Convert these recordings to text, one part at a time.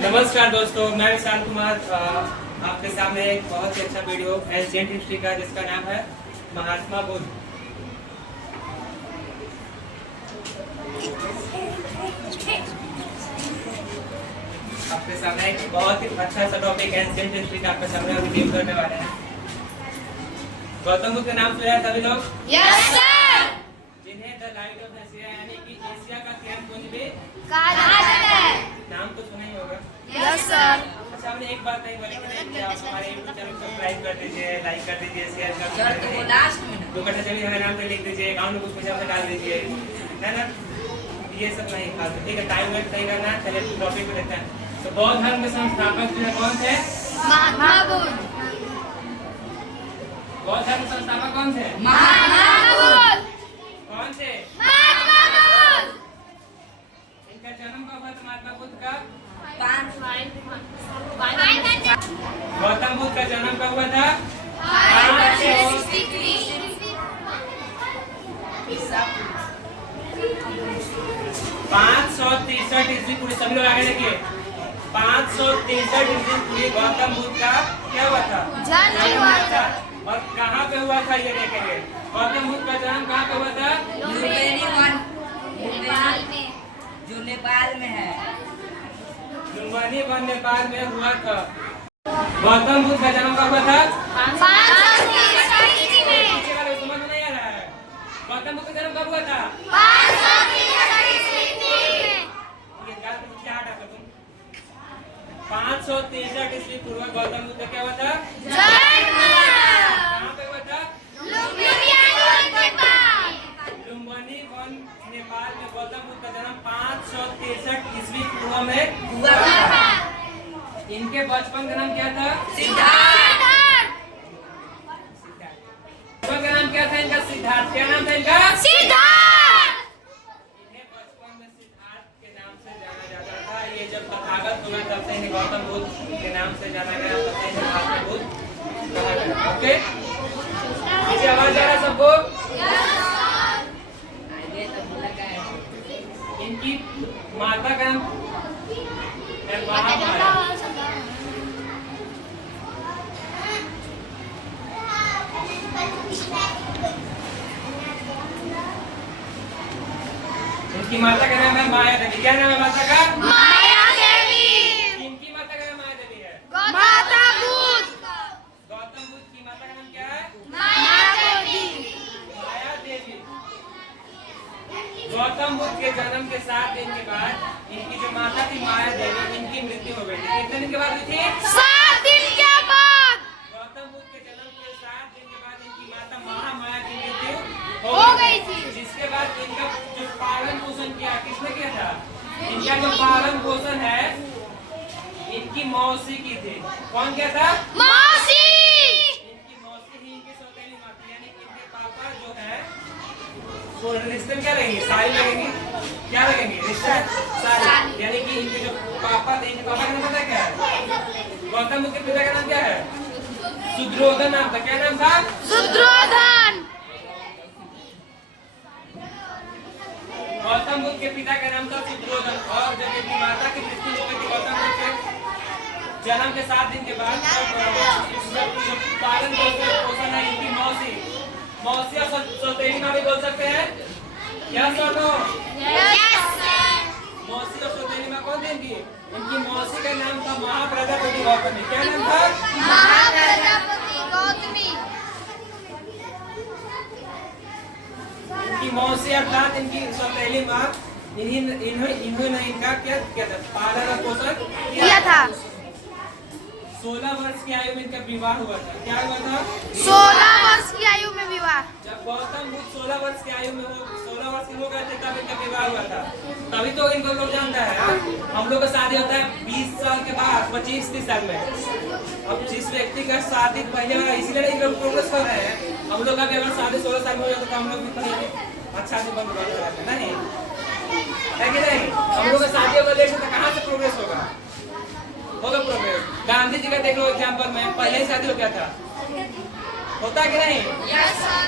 नमस्कार दोस्तों, मैं विशाल कुमार आपके सामने एक बहुत ही अच्छा वीडियो एंशिएंट हिस्ट्री का जिसका नाम है महात्मा बुद्ध। आपके सामने एक बहुत ही अच्छा सा टॉपिक एंशिएंट हिस्ट्री का आपके सामने रिव्यू करने वाले हैं। गौतम बुद्ध का नाम सुना है सभी लोग? Yes sir. जिन्हें द लाइट ऑफ एशिया यानी कि एशिया का ज्ञान पुंज भी कहा जाता है। नाम तो सुना ही होगा। Yes sir. अच्छा, हमने एक बात नहीं बोली कि आप हमारे YouTube चैनल को सब्सक्राइब कर दीजिए, लाइक कर दीजिए, शेयर कर दीजिए, दो कट्ठा जमीन हमारे नाम पे लिख दीजिए, अकाउंट में कुछ पैसा उसे डाल दीजिए, है ना? ये सब नहीं फालतू, ठीक है? टाइम वेस्ट नहीं करना। चलिए टॉपिक पे देखते हैं। तो बौद्ध धर्म के संस्थापक जो है कौन थे? महात्मा बुद्ध। बौद्ध धर्म के संस्थापक कौन थे? महात्मा बुद्ध। कौन थे? महात्मा बुद्ध। इनका जन्म कब हुआ था? महात्मा बुद्ध का गौतम बुद्ध का जन्म कब हुआ था? 563 ईस्वी पूरी। सभी लोग आगे देखिए। 563 ईस्वी पूरी गौतम बुद्ध का क्या हुआ था? जन्म हुआ था। और कहाँ पे हुआ था ये देखेंगे। गौतम बुद्ध का जन्म कहाँ पे हुआ था? जो नेपाल में है। लुम्बिनी वन नेपाल में हुआ था। गौतम बुद्ध का जन्म कब हुआ था? 563 ईस्वी में। पीछे वाले को समझ में नहीं आ रहा है। गौतम बुद्ध का जन्म कब हुआ था? 563 ईस्वी में। ये गाल पे क्या हटा कर तुम? 563 ईस्वी पूर्व गौतम बुद्ध का क्या हुआ था? जन्म हुआ। कहाँ पे हुआ था? लुम्बिनी वन नेपाल। लुम्बिनी वन नेपाल में गौतम बुद्ध का जन्म 563 ईस्वी पूर्व में हुआ था। इनके बचपन का नाम क्या था? सिद्धार्थ। बचपन का नाम क्या था इनका? सिद्धार्थ। क्या नाम था इनका? सिद्धार्थ। इन्हें बचपन में सिद्धार्थ के नाम से जाना जाता था। ये जब तथागत हुए तब से इन्हें गौतम बुद्ध के नाम से जाना गया, तब से इन्हें महात्मा बुद्ध कहा गया। ओके, मुझे आवाज आ रहा है सबको? इनकी माता का नाम महामाया। इनकी माता का नाम है माया देवी। क्या नाम है माता का? माया देवी। इनकी माता का नाम माया देवी है। माता बुद्ध। गौतम बुद्ध की माता का नाम क्या है? माया देवी। माया देवी। गौतम बुद्ध के जन्म के 7 दिन के बाद इनकी जो माता थी माया देवी, इनकी मृत्यु हो गई थी। कितने दिन के बाद हुई थी? 7 दिन के बाद। गौतम बुद्ध के जन्म के 7 दिन के बाद इनकी माता महामाया की मृत्यु हो गई थी। जिसके बाद इनका जो पालन पोषण किया, किसने किया था? इनका जो पालन पोषण है इनकी मौसी की थी। कौन किया था? मौसी। इनकी मौसी ही इनकी सौतेली माँ थी। यानी इनके पापा जो है वो रिश्ते में क्या लगेंगे? सारी लगेंगी। क्या लगेंगे? रिश्ते सारी। यानी कि इनके जो पापा थे, इनके पापा का नाम पता है क्या है? गौतम बुद्ध के पिता का नाम क्या है? सुद्रोधन नाम था। क्या नाम था? सुद्रोधन। गौतम बुद्ध के पिता का नाम था सुद्रोधन। और जब इनकी माता की मृत्यु हो गई थी गौतम बुद्ध के जन्म के 7 दिन के बाद, पालन पोषण है इनकी मौसी। मौसी और सौतेली माँ भी बोल सकते हैं। यस और नो? मौसी और सौतेली माँ कौन थी इनकी? इनकी मौसी का नाम था महाप्रजापति गौतमी। क्या नाम था? महाप्रजापति गौतमी। इनकी मौसी अर्थात इनकी सौतेली माँ इन्होंने इनका क्या किया था? पालन और पोषण किया था। 16 वर्ष की आयु में इनका विवाह हुआ था। क्या हुआ था? 16 वर्ष की आयु में विवाह। जब गौतम बुद्ध 16 वर्ष की आयु में 16 वर्ष के हो गए थे तब इनका विवाह हुआ था। तभी तो इनको लोग जानता है। हम लोग का शादी होता है 20 साल के बाद, 25-30 साल में। अब जिस व्यक्ति का शादी पहले वाला, इसीलिए नहीं लोग प्रोग्रेस कर रहे हैं। हम लोग का भी अगर शादी 16 साल में हो जाता तो हम लोग भी पहले अच्छा से बंद कर रहे हैं, नहीं है कि नहीं? हम लोग का शादी होगा लेट होता, कहाँ से प्रोग्रेस होगा? प्रोग्रेस। गांधी जी का देख लो एग्जाम्पल में, पहले ही शादी हो गया था। होता कि नहीं? Yes sir.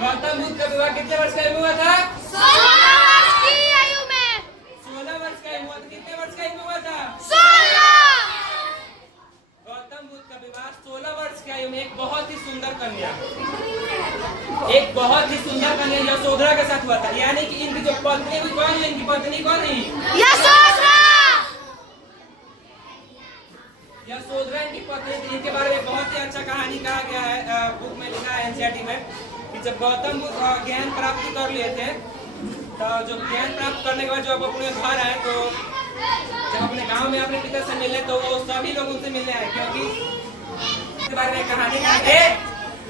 गौतम बुद्ध का विवाह कितने वर्ष का आयु में हुआ था? 16 वर्ष की आयु में। 16 वर्ष का आयु हुआ था। कितने वर्ष का आयु में हुआ था? 16 पत्नी हुई कौन है? इनकी पत्नी कौन है? यशोधरा। यशोधरा इनकी पत्नी थी। इनके बारे में बहुत ही अच्छा कहानी कहा गया है, बुक में लिखा है एनसीईआरटी में, कि जब गौतम बुद्ध ज्ञान प्राप्ति कर लिए थे, तो जो ज्ञान प्राप्त करने के बाद जब अपने घर आए, तो जब अपने गांव में अपने पिता से मिले, तो वो सभी लोग उनसे मिलने आए, क्योंकि इसके बारे में कहानी है।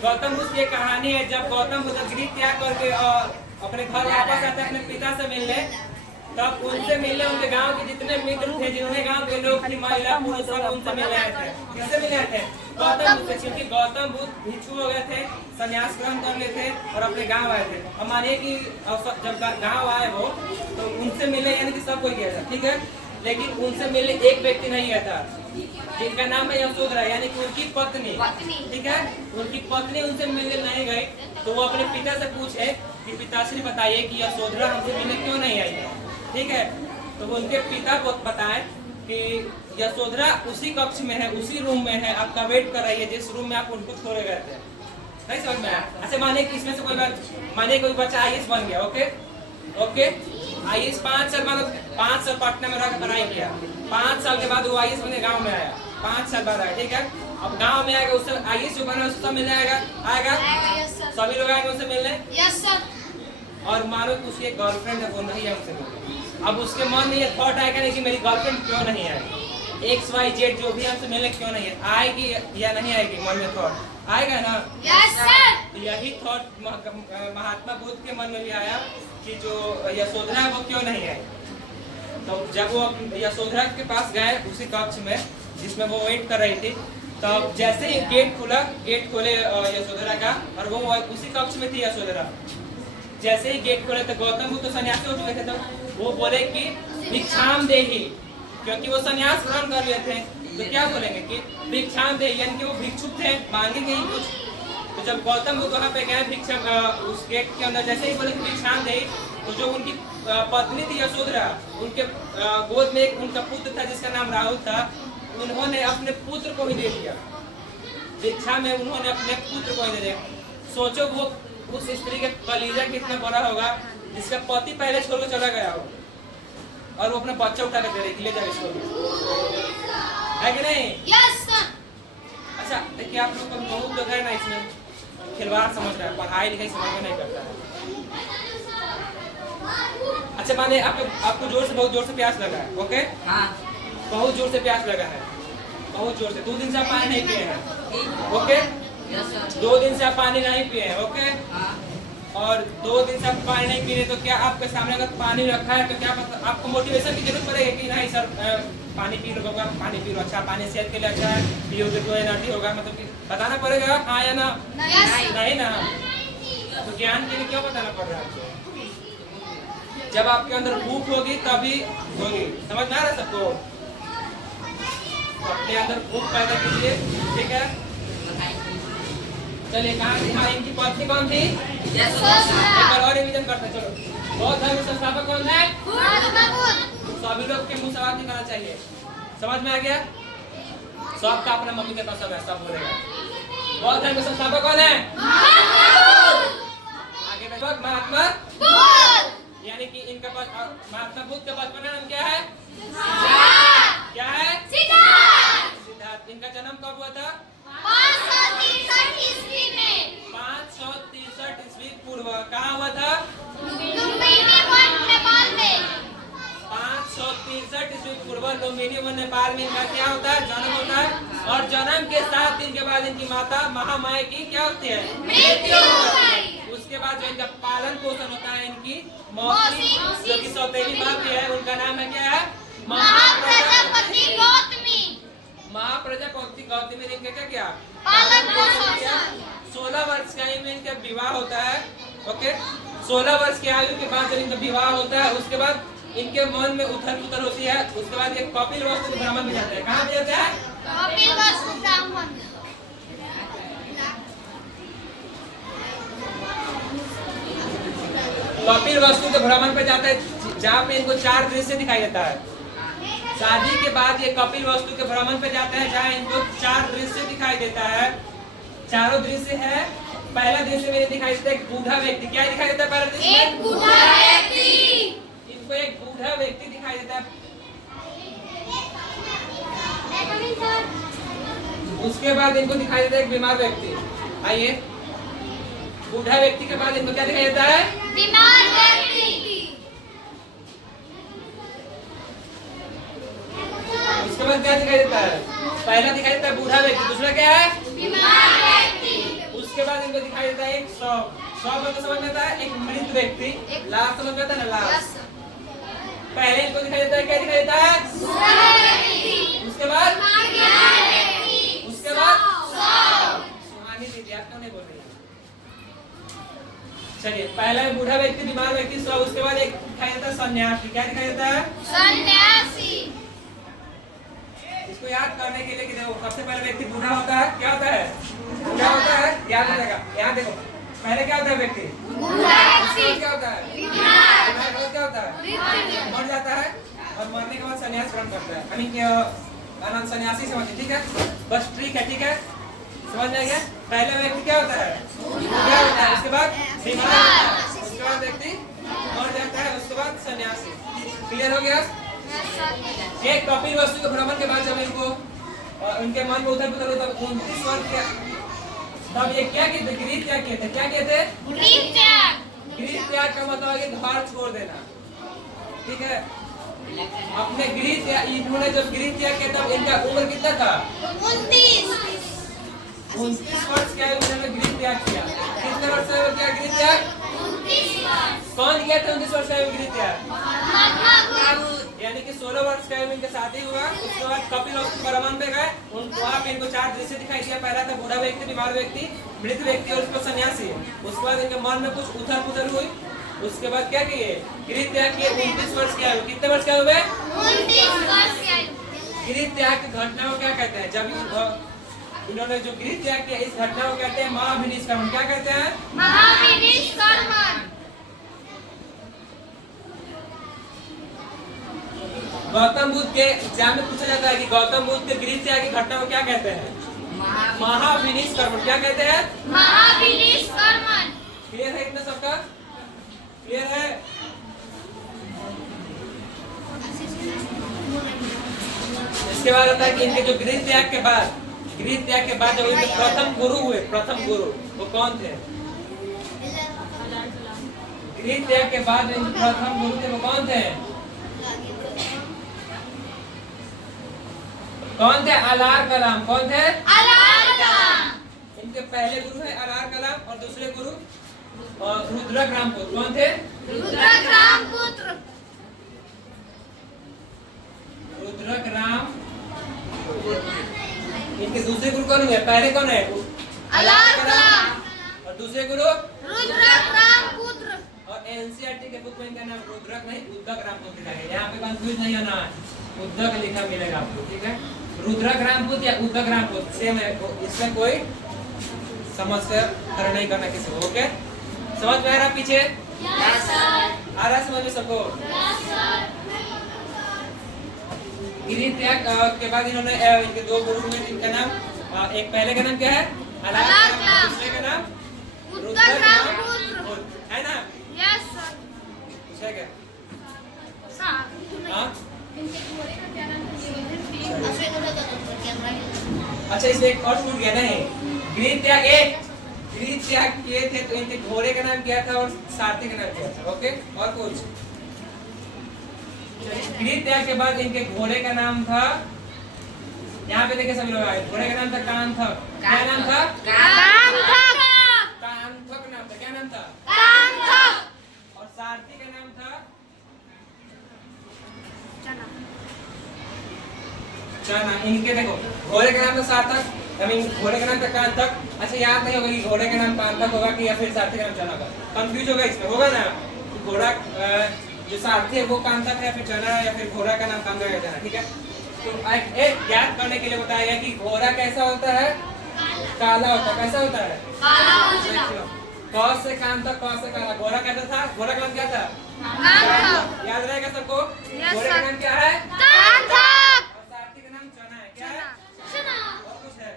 गौतम बुद्ध की एक कहानी है, जब गौतम बुद्ध गृह त्याग करके अपने घर वापस आते अपने पिता से मिलने, तब उनसे मिलने उनके गांव के जितने मित्र थे, जितने गांव के लोग थी, महिला पुरुष, सब उनसे मिलने आए थे। किससे मिलने आए थे? गौतम बुद्ध से, क्योंकि गौतम बुद्ध भिक्षु हो गए थे, संन्यास ग्रहण कर लिए थे और अपने गांव आए थे। अब मानिए कि जब गांव आए वो, तो उनसे मिलने यानी कि सब कोई गया था, ठीक है, लेकिन उनसे मिलने एक व्यक्ति नहीं गया था, जिनका नाम है यशोधरा, यानी कि उनकी पत्नी, ठीक है। उनकी पत्नी उनसे मिलने नहीं गई, तो वो अपने पिता से पूछे कि पिताश्री बताइए कि यशोधरा हमसे मिलने क्यों नहीं आई है, ठीक है। तो वो उनके पिता को बताए कि यशोधरा उसी कक्ष में है, उसी रूम में है, आपका वेट कर रही है, जिस रूम में आप उनको छोड़े गए थे। नहीं समझ में आया? ऐसे मानिए कि इसमें से कोई बात, मानिए कोई बच्चा आईएएस बन गया, ओके ओके, आईएएस 5 साल बाद, 5 साल पटना में रहकर पढ़ाई किया, 5 साल के बाद वो आईएएस बने गांव में आया, 5 साल बाद आया, ठीक है। अब गांव में आएगा, उससे आईएएस जो बना उससे मिलने आएगा, सभी लोग आएंगे उससे मिलने, और मानो कि उसकी एक गर्लफ्रेंड है, वो नहीं है उससे मिलने। अब उसके मन में ये थॉट आएगा नहीं कि मेरी गर्लफ्रेंड क्यों नहीं आई, XYZ जो भी हमसे मिलने क्यों नहीं है, आएगी या नहीं आएगी, मन में थॉट आएगा ना। तो यही थॉट महात्मा बुद्ध के मन में भी आया कि जो यशोधरा है वो क्यों नहीं आई। तो जब वो यशोधरा के पास गए उसी कक्ष में जिसमें वो वेट कर रही थी, तब जैसे ही गेट खोले यशोधरा का, और वो उसी कक्ष में थी यशोधरा। जैसे ही गेट खोले तो गौतम बुद्ध तो सन्यासी हो चुके थे, तो वो बोले कि भिक्षाम देहि, क्योंकि वो सन्यास ग्रहण कर लिए थे, तो क्या बोलेंगे कि भिक्षाम देहि, यानी कि वो भिक्षुक थे, मांगेंगे ही कुछ। तो जब गौतम बुद्ध वहाँ पे गए भिक्षा उस गेट के अंदर, जैसे ही बोले कि भिक्षाम देहि, तो जो उनकी पत्नी थी यशोधरा, उनके गोद में एक उनका पुत्र था जिसका नाम राहुल था, उन्होंने अपने पुत्र को ही दे दिया भिक्षा में, उन्होंने अपने पुत्र को ही दे दिया। सोचो वो उस स्त्री के कलीजा कितना बड़ा होगा, जिसका पति पहले छोड़ के चला गया हो, और वो अपना बच्चा उठा के दे रही थी, ले जाए इसको, है कि नहीं? अच्छा देखिए, आप लोग बहुत लोग है ना इसमें खिलवाड़ समझ रहा है, पढ़ाई लिखाई समझ में नहीं करता है। अच्छा माने आपको जोर से, बहुत जोर से प्यास लगा है, ओके, हाँ, बहुत जोर से प्यास लगा है, बहुत जोर से, 2 दिन से आप पानी नहीं पिए हैं, ओके, 2 दिन से आप पानी नहीं पिए हैं, ओके, और 2 दिन से आप पानी नहीं पीने, तो क्या आपके सामने अगर पानी रखा है तो क्या आपको मोटिवेशन की जरूरत पड़ेगी कि नहीं सर पानी पी लो, पानी पी लो, अच्छा पानी सेहत के लिए अच्छा है, पियोगे तो एनर्जी होगा, मतलब कि बताना पड़ेगा हाँ या ना? नहीं ना। तो ज्ञान के लिए क्यों बताना पड़ रहा है आपको? जब आपके अंदर भूख होगी तभी होगी, समझ में आ रहा है सबको? अपने अंदर भूख पैदा कीजिए, ठीक है। चलिए कहाँ थी? हाँ, इनकी पत्नी कौन थी? एक बार और रिवीजन करते चलो। बौद्ध धर्म संस्थापक कौन है? सभी लोग के मुंह से बात नहीं करना चाहिए, समझ में आ गया? सबका अपना मम्मी के पास है, सब बोलेगा। बौद्ध धर्म के संस्थापक कौन है? आगे बढ़ो, महात्मा, यानी कि इनका महात्मा बुद्ध का बचपन नाम क्या है? क्या है? सिद्धार्थ। इनका जन्म कब हुआ था? 563 ईस्वी में। 563 ईस्वी पूर्व। कहाँ हुआ था? लुम्बिनी वन, नेपाल में। 563 ईस्वी पूर्व लुम्बिनी वन, नेपाल में इनका क्या होता है? जन्म होता है। और जन्म के 7 दिन के बाद इनकी माता महामाया की क्या होती है? मृत्यु हो गई। उसके बाद जो इनका पालन पोषण होता है इनकी मौसी, जो कि सौतेली माँ भी है, उनका नाम है क्या है? महाप्रजापति गौतमी। महाप्रजापति गौतमी ने इनका क्या किया? पालन पोषण किया। 16 वर्ष की आयु में इनका विवाह होता है, ओके। 16 वर्ष की आयु के बाद जब इनका विवाह होता है, उसके बाद इनके मन में उथल पुथल होती है। उसके बाद ये कपिल वस्तु के भ्रमण में जाते हैं। कहाँ पे जाते हैं? कपिल वस्तु ब्राह्मण। कपिल वस्तु के भ्रमण पे जाता है, जहाँ पे इनको 4 दृश्य दिखाई देता है। शादी के बाद ये कपिल वस्तु के भ्रमण पे जाते हैं, जहाँ इनको 4 दृश्य दिखाई देता है। चारों दृश्य है पहला दृश्य में दिखाई देता है एक बूढ़ा व्यक्ति। क्या दिखाई देता है पहला दृश्य में? एक बूढ़ा व्यक्ति। इनको एक बूढ़ा व्यक्ति दिखाई देता है। उसके बाद इनको दिखाई देता है एक बीमार व्यक्ति। आइए, बूढ़ा व्यक्ति के बाद इनको क्या दिखाई देता है? बीमार व्यक्ति। उसके बाद क्या दिखाई देता है? पहला दिखाई देता है बूढ़ा व्यक्ति, दूसरा क्या है? बीमार व्यक्ति। उसके बाद इनको दिखाई देता है एक शव। शव मतलब समझ में आता है एक मृत व्यक्ति। लाश समझ में आता है ना, लाश। पहले इनको दिखाई देता है, क्या दिखाई देता है? बूढ़ा व्यक्ति। उसके बाद बीमार व्यक्ति। उसके बाद शव। सुहानी दीदी आप क्यों नहीं बोल रही? चलिए, पहला है बूढ़ा व्यक्ति, बीमार व्यक्ति, शव। उसके बाद एक दिखाई देता है सन्यासी। क्या दिखाई देता है? सन्यासी। इसको याद करने के लिए कि देखो, सबसे पहले व्यक्ति बूढ़ा होता है। क्या होता है? क्या होता है? याद रहेगा। यहाँ देखो, पहले क्या होता है व्यक्ति? बूढ़ा व्यक्ति। क्या होता है? बीमार। बीमार के बाद क्या होता है? मृत्यु। मर जाता है और मरने के बाद संन्यास ग्रहण करता है। I mean, अनंत सन्यासी समझिए, ठीक है? बस ट्रिक है, ठीक है? समझ में आ गया? पहला व्यक्ति क्या होता है? बूढ़ा होता है। उसके बाद बीमार होता है। उसके बाद व्यक्ति मर जाता है। उसके बाद सन्यासी। क्लियर हो गया? एक कपिल वस्तु के भ्रमण के बाद जब इनको उनके मन में उथल पुथल तब 29 वर्ष के तब ये क्या कहते? गृह त्याग कहते। क्या कहते? गृह त्याग। गृह त्याग का मतलब है कि घर छोड़ देना, ठीक है? अपने गृह त्याग, इन्होंने जब गृह त्याग किया तब इनका उम्र कितना था? 29 वर्ष की आयु में इन्होंने गृह त्याग किया। कितने वर्ष में किया गृह त्याग? 29 वर्ष। कौन किया था 29 वर्ष की आयु में गृह त्याग? महात्मा बुद्ध। यानी कि 16 वर्ष का आयु में इनके शादी हुआ। उसके बाद कपिल वस्तु भ्रमण पे गए। वहाँ पे इनको 4 दृश्य दिखाई दिया। पहला था बूढ़ा व्यक्ति, बीमार व्यक्ति, मृत व्यक्ति और उसको सन्यासी। उसके बाद इनके मन में कुछ उथल पुथल हुई। उसके बाद क्या किए? गृह त्याग किए। 29 वर्ष की आयु। कितने वर्ष के आयु में? 29 वर्ष की आयु। गृह त्याग की घटना को क्या कहते हैं? जब इन्होंने जो गृह त्याग किया, इस घटना को कहते हैं महाविनिष्क्रमण। क्या कहते हैं? महाविनिष्क्रमण। गौतम बुद्ध के एग्जाम में पूछा जाता है कि गौतम बुद्ध के गृह त्याग की घटना को क्या कहते हैं? महाविनिष्क्रमण। क्या कहते हैं? महाविनिष्क्रमण। क्लियर है इतना सबका? क्लियर है? इसके बाद आता है कि इनके जो गृह त्याग के बाद जब इनके प्रथम गुरु हुए, प्रथम गुरु वो कौन थे? गृह त्याग के बाद इनके प्रथम गुरु थे, वो कौन थे? कौन थे? अलार कलाम। कौन थे? अलार कलाम। इनके पहले गुरु है अलार कलाम और दूसरे गुरु रुद्रक रामपुत्र। कौन थे? रुद्रक रामपुत्र। रुद्रक राम। इनके दूसरे गुरु कौन हुए? पहले कौन है? अलार कलाम। और दूसरे गुरु रुद्रक रामपुत्र। और एनसीईआरटी के बुक में इनका नाम रुद्रक नहीं उद्धक रामपुत्र लिखा है। यहाँ पे कंफ्यूज नहीं होना है, उद्धक लिखा मिलेगा आपको, ठीक है? रुद्रक रामपुत्र या उद्धक रामपुत्र सेम है, इसमें कोई समस्या खड़ा नहीं करना किसी को। ओके, समझ में आ रहा? पीछे आ रहा समझ में सबको? गृह त्याग के बाद इन्होंने इनके 2 गुरु में इनका नाम एक पहले का नाम क्या है? अलार कलाम। दूसरे का नाम उद्धक रामपुत्र है ना? Yes sir. पूछा क्या? हाँ। अच्छा, इसमें एक और छूट गया नहीं। गृह त्याग किए थे तो इनके घोड़े का नाम क्या था और सारथी का नाम क्या था? ओके, और कुछ? गृह त्याग के बाद इनके घोड़े का नाम था, यहाँ पे देखिए सभी लोग आए, घोड़े का नाम था कांथक। क्या नाम था? कांथक। कांथक नाम था। क्या नाम था? कांथक। और सारथी का नाम था चना। इनके देखो घोड़े का नाम था सार्थक, घोड़े का नाम था कांथक। अच्छा, याद नहीं होगा कि घोड़े का नाम कांथक होगा कि या फिर सारथी का नाम चना होगा? कंफ्यूज होगा इसमें, होगा ना? घोड़ा जो सारथी है वो कांथक है, फिर चना है, या फिर घोड़ा का नाम कांथक है चना, ठीक है? तो एक याद करने के लिए बताया गया कि घोड़ा कैसा होता है? काला होता है। कैसा होता है? काला उजला। क से कांथक, क से काला। घोड़ा कैसा था? घोड़ा का नाम क्या था? कांथक। याद रहेगा सबको? Yes, घोड़े का sir. नाम क्या है? कांथक। और सारथी का नाम चना है। क्या है? चना। और कुछ है?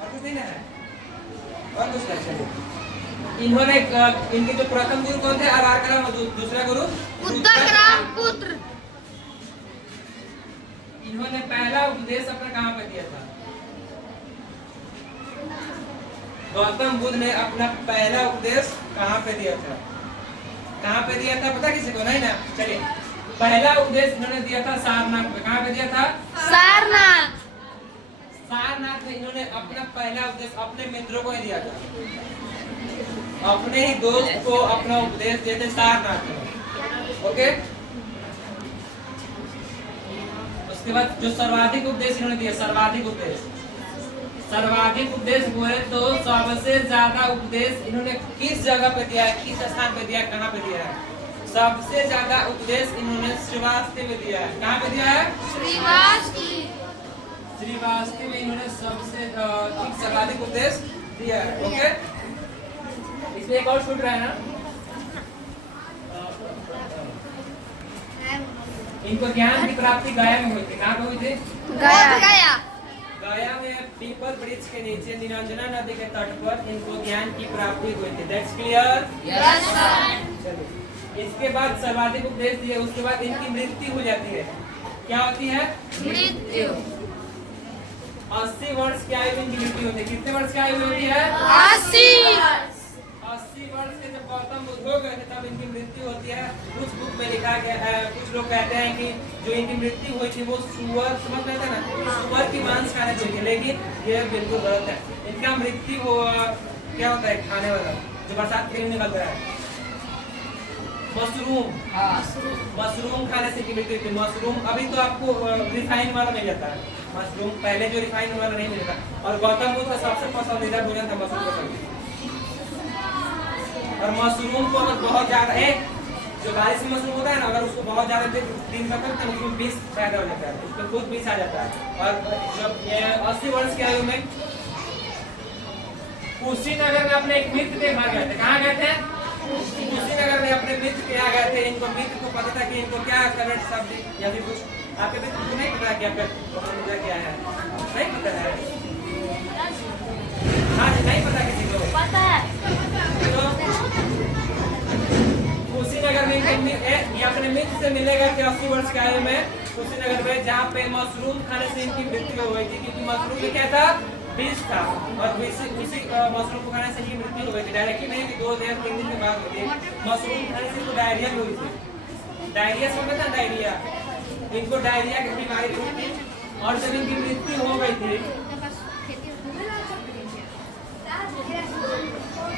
और कुछ नहीं है? और कुछ है? चलिए। इन्होंने इनके जो प्रथम गुरु कौन थे? अलारकला, दूसरा गुरु उद्दकराम पुत्र। इन्होंने पहला उपदेश अपना कहाँ पे दिया था? गौतम बुद्ध ने अपना पहला उपदेश कहाँ पे दिया था? कहाँ पे दिया था पता किसी को? नहीं ना, चलिए पहला उपदेश इन्होंने दिया था सारनाथ में। कहाँ पे दिया था? सारनाथ। सारनाथ में इन्होंने अपना पहला उपदेश अपने मित्रों को ही दिया था, अपने ही दोस्त को अपना उपदेश दिए थे सारनाथ में। ओके, उसके बाद जो सर्वाधिक उपदेश इन्होंने दिया, सर्वाधिक उपदेश बोले तो सबसे ज्यादा उपदेश इन्होंने किस जगह पे दिया है, किस स्थान पे दिया है, कहाँ पे दिया है? सबसे ज्यादा उपदेश इन्होंने श्रीवास्तव में दिया है। कहाँ पे दिया है? श्रीवास्तव में इन्होंने सबसे सर्वाधिक उपदेश दिया है। ओके, इसमें एक और छूट रहा है ना, इनको ज्ञान की प्राप्ति गया में हुई थी। कहाँ पे हुई थी? गया। गया में पीपल वृक्ष के नीचे निरंजना नदी के तट पर इनको ज्ञान की प्राप्ति हुई थी। That's clear? Yes sir. चलिए, इसके बाद सर्वाधिक उपदेश दिए, उसके बाद इनकी मृत्यु हो जाती है। क्या होती है? मृत्यु। 80 वर्ष की आयु में इनकी मृत्यु होती है। कितने वर्ष की आयु में होती है? 80। 80 वर्ष के जब गौतम बुद्ध हो गए थे तब इनकी मृत्यु होती है। कुछ बुक में लिखा गया है, कुछ लोग कहते हैं कि जो इनकी मृत्यु हुई थी वो सुअर, समझ रहे थे ना, सुअर की मांस खाने से हुई थी, लेकिन ये बिल्कुल गलत है। इनका मृत्यु हुआ क्या होता है खाने वाला जो बरसात के दिन निकलता है? मशरूम खाने से की मृत्यु थी। मशरूम अभी तो आपको रिफाइन वाला मिल जाता है, मशरूम पहले जो रिफाइन वाला नहीं मिलता। और गौतम बुद्ध का सबसे पसंदीदा भोजन था मशरूम का सब्जी। और मशरूम को अगर बहुत ज्यादा जो बारिश में मशरूम होता है ना, अगर उसको बहुत ज्यादा दिन रखते हैं तो उसमें विष पैदा हो जाता है, उसमें खुद विष आ जाता है। और जब ये 80 वर्ष की आयु में कुशीनगर में अपने एक मित्र के घर गए थे। कहाँ गए थे? कुशीनगर में अपने मित्र के यहाँ गए थे। इनको मित्र को पता था कि इनको क्या फेवरेट सब्जी या फिर कुछ, आपके मित्र को नहीं पता कि आपका पसंदीदा क्या है? नहीं पता है? हाँ, नहीं पता किसी को? पता है। कुशीनगर में ये अपने मित्र से मिलेगा कि 80 वर्ष की आयु में कुशीनगर में, जहाँ पे मशरूम खाने से इनकी मृत्यु हो गई थी, क्योंकि मशरूम में क्या था? विष था। और उसी मशरूम को खाने से इनकी मृत्यु हो गई थी। डायरेक्टली नहीं कि 2 या 3 दिन के बाद हुई थी। मशरूम खाने से इनको डायरिया भी हुई थी। डायरिया समझ था? डायरिया, इनको डायरिया की बीमारी हुई थी। और जब इनकी मृत्यु हो गई थी,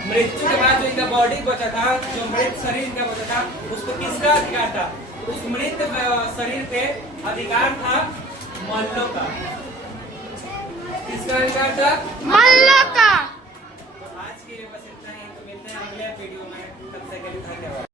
मृत्यु के बाद जो इनका बॉडी बचा था, जो मृत शरीर इनका बचा था, उसको किसका अधिकार था? उस मृत शरीर पे अधिकार था मल्लों का। किसका अधिकार था? मल्लों का। तो आज के लिए बस इतना ही, तो मिलते हैं अगले वीडियो में। तब तक के लिए धन्यवाद।